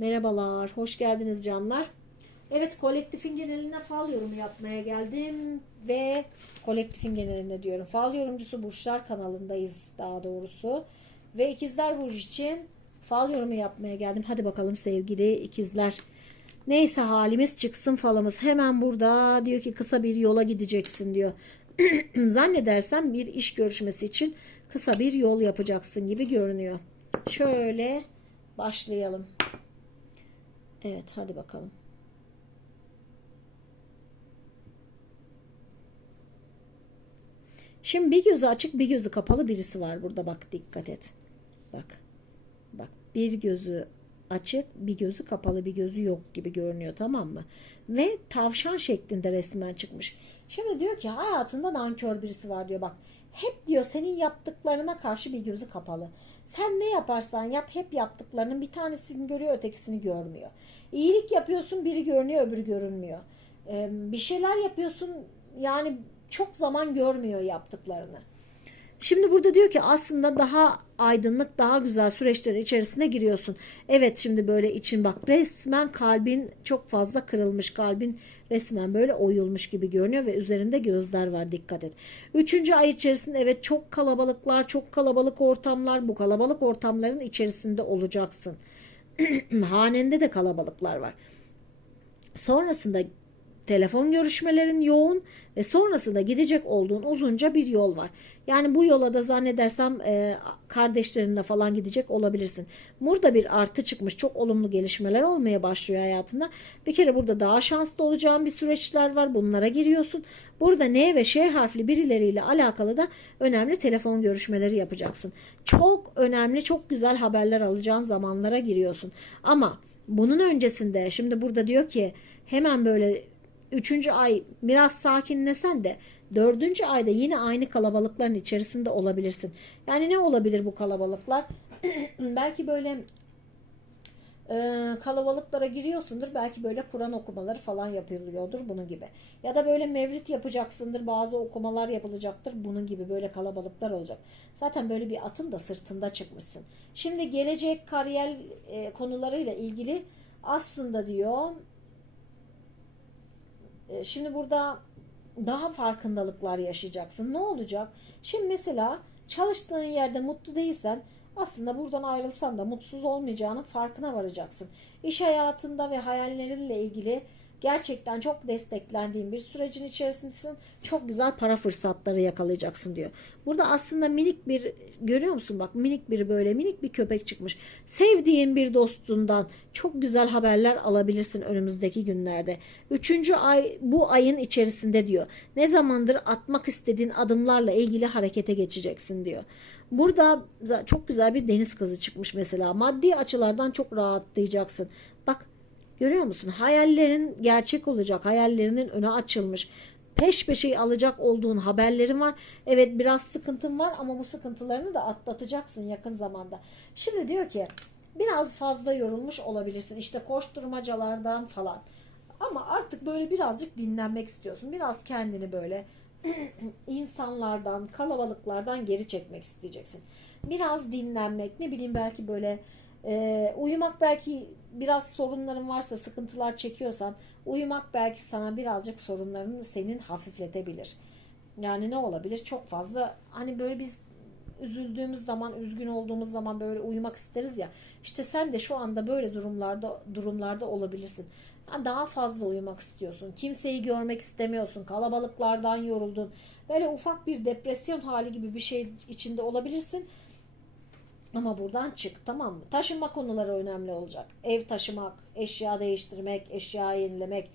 Merhabalar, hoş geldiniz canlar. Evet, kolektifin geneline fal yorumu yapmaya geldim ve kolektifin genelinde diyorum. Fal yorumcusu Burçlar kanalındayız daha doğrusu. Ve ikizler Burcu için fal yorumu yapmaya geldim. Hadi bakalım sevgili ikizler. Neyse halimiz çıksın falımız. Hemen burada diyor ki kısa bir yola gideceksin diyor. Zannedersem bir iş görüşmesi için kısa bir yol yapacaksın gibi görünüyor. Şöyle başlayalım. Evet hadi bakalım. Şimdi bir gözü açık bir gözü kapalı birisi var burada bak dikkat et. Bak. Bak bir gözü açık bir gözü kapalı bir gözü yok gibi görünüyor tamam mı? Ve tavşan şeklinde resmen çıkmış. Şimdi diyor ki hayatında nankör birisi var diyor bak. Hep diyor senin yaptıklarına karşı bir gözü kapalı. Sen ne yaparsan yap hep yaptıklarının bir tanesini görüyor ötekisini görmüyor. İyilik yapıyorsun biri görünüyor öbürü görünmüyor. Ee, bir şeyler yapıyorsun yani çok zaman görmüyor yaptıklarını. Şimdi burada diyor ki aslında daha aydınlık, daha güzel süreçlerin içerisine giriyorsun. Evet şimdi böyle için bak resmen kalbin çok fazla kırılmış. Kalbin resmen böyle oyulmuş gibi görünüyor ve üzerinde gözler var dikkat et. Üçüncü ay içerisinde evet çok kalabalıklar, çok kalabalık ortamlar. Bu kalabalık ortamların içerisinde olacaksın. Hanende de kalabalıklar var. Sonrasında telefon görüşmelerin yoğun ve sonrasında gidecek olduğun uzunca bir yol var. Yani bu yola da zannedersem e, kardeşlerinle falan gidecek olabilirsin. Burada bir artı çıkmış. Çok olumlu gelişmeler olmaya başlıyor hayatında. Bir kere burada daha şanslı olacağın bir süreçler var. Bunlara giriyorsun. Burada N ve Ş harfli birileriyle alakalı da önemli telefon görüşmeleri yapacaksın. Çok önemli, çok güzel haberler alacağın zamanlara giriyorsun. Ama bunun öncesinde şimdi burada diyor ki hemen böyle Üçüncü ay biraz sakinlesen de dördüncü ayda yine aynı kalabalıkların içerisinde olabilirsin. Yani ne olabilir bu kalabalıklar? belki böyle e, kalabalıklara giriyorsundur. Belki böyle Kur'an okumaları falan yapılıyordur bunun gibi. Ya da böyle mevlit yapacaksındır. Bazı okumalar yapılacaktır. Bunun gibi böyle kalabalıklar olacak. Zaten böyle bir atın da sırtında çıkmışsın. Şimdi gelecek kariyer e, konularıyla ilgili aslında diyor şimdi burada daha farkındalıklar yaşayacaksın. Ne olacak? Şimdi mesela çalıştığın yerde mutlu değilsen aslında buradan ayrılsan da mutsuz olmayacağının farkına varacaksın. İş hayatında ve hayallerinle ilgili gerçekten çok desteklendiğin bir sürecin içerisindesin. Çok güzel para fırsatları yakalayacaksın diyor. Burada aslında minik bir görüyor musun bak minik bir böyle minik bir köpek çıkmış. Sevdiğin bir dostundan çok güzel haberler alabilirsin önümüzdeki günlerde. Üçüncü ay bu ayın içerisinde diyor. Ne zamandır atmak istediğin adımlarla ilgili harekete geçeceksin diyor. Burada çok güzel bir deniz kızı çıkmış mesela. Maddi açılardan çok rahatlayacaksın. Bak Görüyor musun? Hayallerin gerçek olacak. Hayallerinin öne açılmış. Peş peşe alacak olduğun haberlerin var. Evet biraz sıkıntın var ama bu sıkıntılarını da atlatacaksın yakın zamanda. Şimdi diyor ki biraz fazla yorulmuş olabilirsin. İşte koşturmacalardan falan. Ama artık böyle birazcık dinlenmek istiyorsun. Biraz kendini böyle insanlardan, kalabalıklardan geri çekmek isteyeceksin. Biraz dinlenmek, ne bileyim belki böyle e, uyumak belki biraz sorunların varsa, sıkıntılar çekiyorsan uyumak belki sana birazcık sorunlarını senin hafifletebilir. Yani ne olabilir? Çok fazla hani böyle biz üzüldüğümüz zaman, üzgün olduğumuz zaman böyle uyumak isteriz ya. İşte sen de şu anda böyle durumlarda durumlarda olabilirsin. Daha fazla uyumak istiyorsun. Kimseyi görmek istemiyorsun. Kalabalıklardan yoruldun. Böyle ufak bir depresyon hali gibi bir şey içinde olabilirsin. Ama buradan çık tamam mı? Taşınma konuları önemli olacak. Ev taşımak, eşya değiştirmek, eşya yenilemek,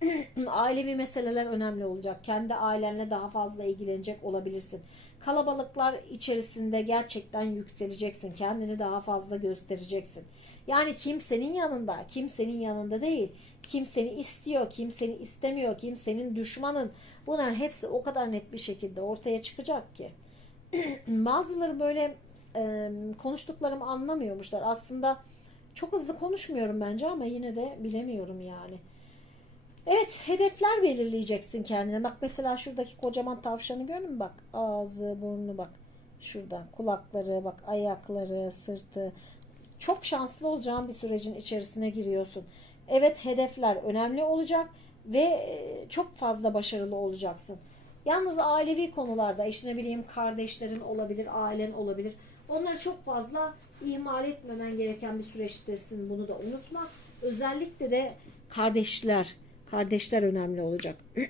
ailevi meseleler önemli olacak. Kendi ailenle daha fazla ilgilenecek olabilirsin. Kalabalıklar içerisinde gerçekten yükseleceksin. Kendini daha fazla göstereceksin. Yani kimsenin yanında, kimsenin yanında değil. Kim seni istiyor, kim seni istemiyor, kim senin düşmanın. Bunlar hepsi o kadar net bir şekilde ortaya çıkacak ki. Bazıları böyle e, konuştuklarımı anlamıyormuşlar. Aslında çok hızlı konuşmuyorum bence ama yine de bilemiyorum yani. Evet hedefler belirleyeceksin kendine. Bak mesela şuradaki kocaman tavşanı gördün mü? Bak ağzı, burnu bak. Şurada kulakları, bak ayakları, sırtı. Çok şanslı olacağın bir sürecin içerisine giriyorsun. Evet hedefler önemli olacak ve e, çok fazla başarılı olacaksın. Yalnız ailevi konularda işte ne bileyim kardeşlerin olabilir, ailen olabilir. Onları çok fazla ihmal etmemen gereken bir süreçtesin. Bunu da unutma. Özellikle de kardeşler, kardeşler önemli olacak.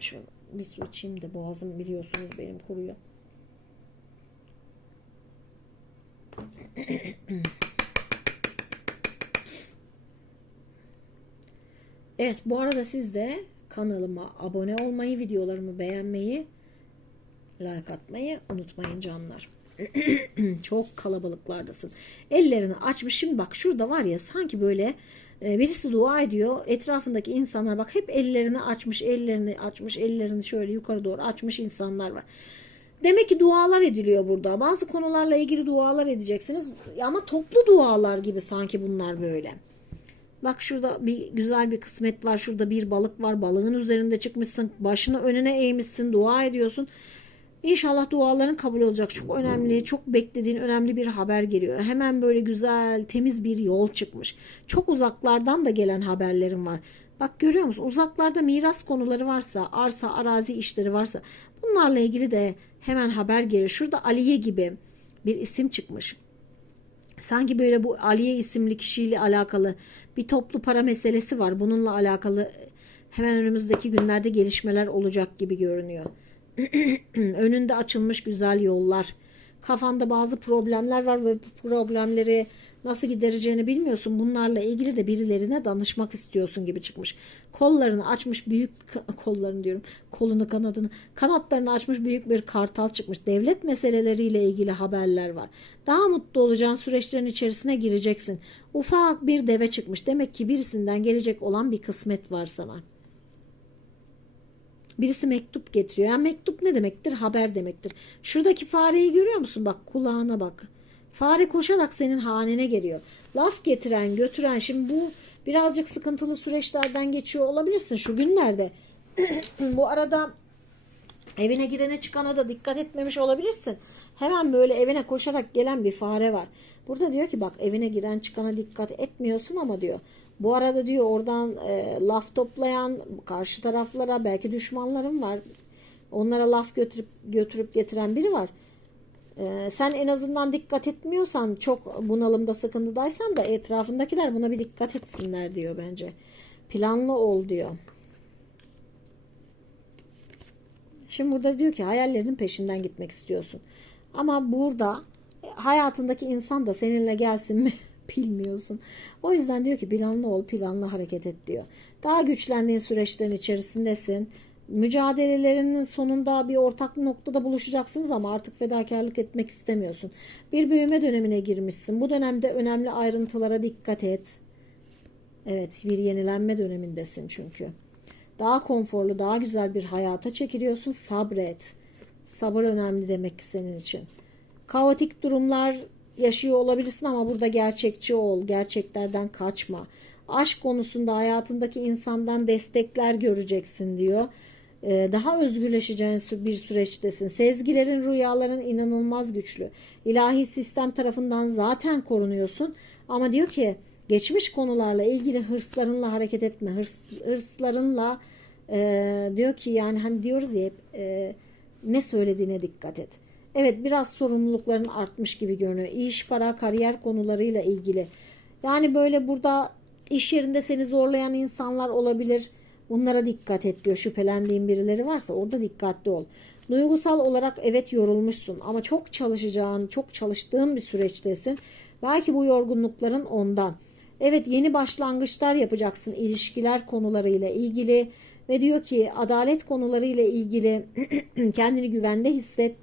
Şu bir su içeyim de boğazım biliyorsunuz benim kuruyor. Evet bu arada siz de kanalıma abone olmayı, videolarımı beğenmeyi, like atmayı unutmayın canlar. Çok kalabalıklardasın. Ellerini açmış. Şimdi bak şurada var ya sanki böyle e, birisi dua ediyor. Etrafındaki insanlar bak hep ellerini açmış, ellerini açmış, ellerini şöyle yukarı doğru açmış insanlar var. Demek ki dualar ediliyor burada. Bazı konularla ilgili dualar edeceksiniz. Ama toplu dualar gibi sanki bunlar böyle. Bak şurada bir güzel bir kısmet var. Şurada bir balık var. Balığın üzerinde çıkmışsın. Başını önüne eğmişsin. Dua ediyorsun. İnşallah duaların kabul olacak. Çok önemli, çok beklediğin önemli bir haber geliyor. Hemen böyle güzel, temiz bir yol çıkmış. Çok uzaklardan da gelen haberlerim var. Bak görüyor musun? Uzaklarda miras konuları varsa, arsa, arazi işleri varsa bunlarla ilgili de hemen haber geliyor. Şurada Aliye gibi bir isim çıkmış. Sanki böyle bu Aliye isimli kişiyle alakalı bir toplu para meselesi var. Bununla alakalı hemen önümüzdeki günlerde gelişmeler olacak gibi görünüyor. Önünde açılmış güzel yollar. Kafanda bazı problemler var ve bu problemleri nasıl gidereceğini bilmiyorsun. Bunlarla ilgili de birilerine danışmak istiyorsun gibi çıkmış. Kollarını açmış büyük kollarını diyorum. Kolunu kanadını kanatlarını açmış büyük bir kartal çıkmış. Devlet meseleleriyle ilgili haberler var. Daha mutlu olacağın süreçlerin içerisine gireceksin. Ufak bir deve çıkmış. Demek ki birisinden gelecek olan bir kısmet var sana. Birisi mektup getiriyor. Yani mektup ne demektir? Haber demektir. Şuradaki fareyi görüyor musun? Bak kulağına bak. Fare koşarak senin hanene geliyor. Laf getiren, götüren. Şimdi bu birazcık sıkıntılı süreçlerden geçiyor olabilirsin şu günlerde. bu arada evine girene çıkana da dikkat etmemiş olabilirsin. Hemen böyle evine koşarak gelen bir fare var. Burada diyor ki bak evine giren çıkana dikkat etmiyorsun ama diyor bu arada diyor oradan e, laf toplayan karşı taraflara belki düşmanlarım var. Onlara laf götürüp götürüp getiren biri var. E, sen en azından dikkat etmiyorsan çok bunalımda sıkıntıdaysan da etrafındakiler buna bir dikkat etsinler diyor bence. Planlı ol diyor. Şimdi burada diyor ki hayallerinin peşinden gitmek istiyorsun. Ama burada hayatındaki insan da seninle gelsin mi bilmiyorsun. O yüzden diyor ki planlı ol, planlı hareket et diyor. Daha güçlendiğin süreçlerin içerisindesin. Mücadelelerinin sonunda bir ortak noktada buluşacaksınız ama artık fedakarlık etmek istemiyorsun. Bir büyüme dönemine girmişsin. Bu dönemde önemli ayrıntılara dikkat et. Evet, bir yenilenme dönemindesin çünkü. Daha konforlu, daha güzel bir hayata çekiliyorsun. Sabret. Sabır önemli demek ki senin için. Kaotik durumlar yaşıyor olabilirsin ama burada gerçekçi ol. Gerçeklerden kaçma. Aşk konusunda hayatındaki insandan destekler göreceksin diyor. Ee, daha özgürleşeceğin bir süreçtesin. Sezgilerin, rüyaların inanılmaz güçlü. İlahi sistem tarafından zaten korunuyorsun. Ama diyor ki geçmiş konularla ilgili hırslarınla hareket etme. Hırs, hırslarınla e, diyor ki yani hani diyoruz ya hep e, ne söylediğine dikkat et. Evet biraz sorumlulukların artmış gibi görünüyor. İş, para, kariyer konularıyla ilgili. Yani böyle burada iş yerinde seni zorlayan insanlar olabilir. Bunlara dikkat et diyor. Şüphelendiğin birileri varsa orada dikkatli ol. Duygusal olarak evet yorulmuşsun ama çok çalışacağın, çok çalıştığın bir süreçtesin. Belki bu yorgunlukların ondan. Evet yeni başlangıçlar yapacaksın ilişkiler konularıyla ilgili ve diyor ki adalet konularıyla ilgili kendini güvende hisset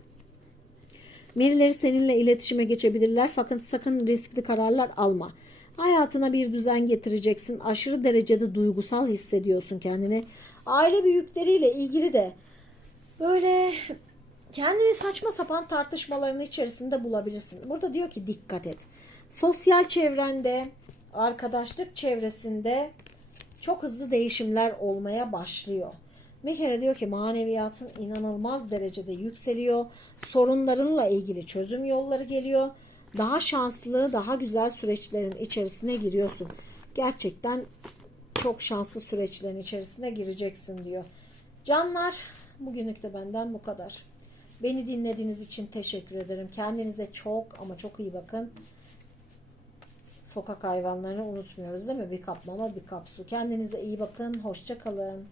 Birileri seninle iletişime geçebilirler fakat sakın riskli kararlar alma. Hayatına bir düzen getireceksin. Aşırı derecede duygusal hissediyorsun kendini. Aile büyükleriyle ilgili de böyle kendini saçma sapan tartışmaların içerisinde bulabilirsin. Burada diyor ki dikkat et. Sosyal çevrende, arkadaşlık çevresinde çok hızlı değişimler olmaya başlıyor. Bir kere diyor ki maneviyatın inanılmaz derecede yükseliyor. Sorunlarınla ilgili çözüm yolları geliyor. Daha şanslı, daha güzel süreçlerin içerisine giriyorsun. Gerçekten çok şanslı süreçlerin içerisine gireceksin diyor. Canlar bugünlük de benden bu kadar. Beni dinlediğiniz için teşekkür ederim. Kendinize çok ama çok iyi bakın. Sokak hayvanlarını unutmuyoruz değil mi? Bir kap mama, bir kap su. Kendinize iyi bakın. Hoşça kalın.